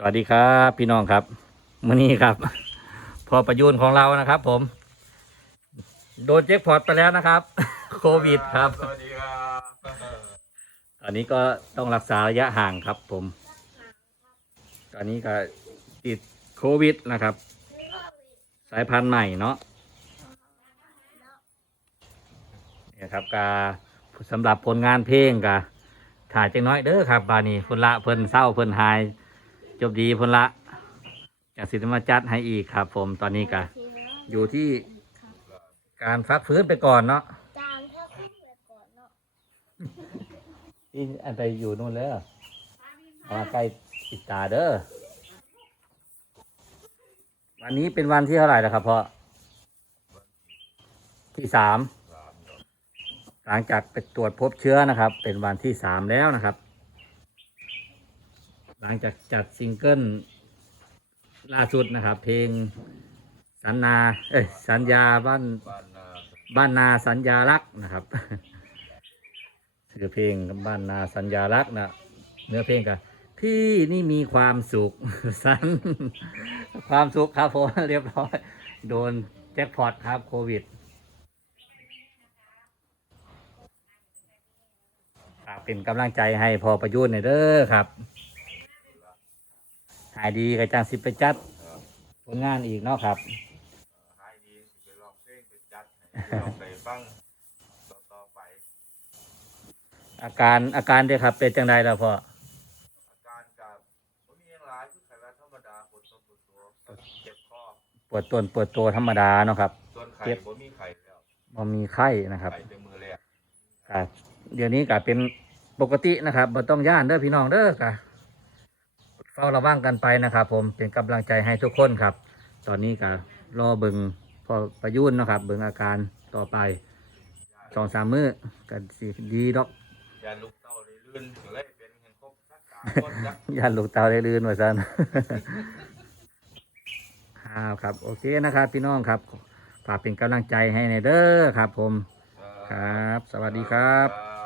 สวัสดีครับพี่น้องครับมื่อนี้ครับ พอประยุนของเรานะครับ ผม โดนแจ็คพอตไปแล้วนะครับ โควิดครับ สวัสดีครับตอนนี้ก็ต้องรักษาระยะห่างครับ ผม ตอนนี้ก็ติดโควิดนะครับ สายพันธุ์ใหม่เนาะเนี่ยครับกาสำหรับผลงานเพลงกาถ่ายจังน้อยเด้อครับ บานี้เพิ่นละเพิ่นเศร้าเพิ่นหาย จบดีเพิ่นละจากสิทธิ์มาจัดให้อีกครับ ผมตอนนี้ก็อยู่ที่การพักฟื้นไปก่อนเนาะจางถ้าขึ้นไปก่อนเนาะที่อันไปอยู่นู่นเลยเอามาใกล้อิตาเด้อวันนี้เป็นวันที่เท่าไหร่แล้วครับพ่อที่สามหลังจากไปตรวจพบเชื้อนะครับ เป็นวันที่สามแล้วนะครับ หลังจากจัดซิงเกิลล่าสุดนะครับ เพลงสัญนาเอ้ยสัญญาบ้านบ้านนาสัญญารักนะครับคือเพลงบ้านนาสัญญารักนะเนื้อเพลงกับพี่นี่มีความสุขสันความสุขครับผมเรียบร้อย โดนแจ็คพอตครับโควิดฝากเป็นกำลังใจให้พอประยุทธ์หน่อยเด้อครับายดีกระจังสิไปจัดผลงานอีกเนาะครับหายดีสิไปลองเพลงไปจัดให้ลองไปฟังต่อต่อไป อาการอาการเด้อครับ เป็นจังไดแล้วพ่ออาการกับผมมีอย่างหลายคือไข้หวัดธรรมดาปวดตัวปวดตัวเจ็บคอปวดต้นปวดตัวธรรมดาเนาะครับส่วนไข้เจ็บผมมีไข้แล้วบ่มีไข้นะครับไข้เป็นมือแรกก็เดี๋ยวนี้ก็เป็นปกตินะครับบ่ต้องย่านเด้อพี่น้องเด้อก็เฝ้าระวังกันไปนะครับ ผมเป็นกำลังใจให้ทุกคนครับ ตอนนี้ก็รอเบิงพอประยุนเนาะครับ เบิงอาการต่อไปสองสามมื้อก็สิดีดอกยาลูกเต้าเลยลื่นก็เลยเป็นเห็นครบสักสามคนจักย่านลูกเตาได้ลื่นว่าซั่นครับครับ โอเคนะครับ พี่น้องครับฝากเป็นกำลังใจให้ในอยเด้อครับ ผมครับ สวัสดีครับครับ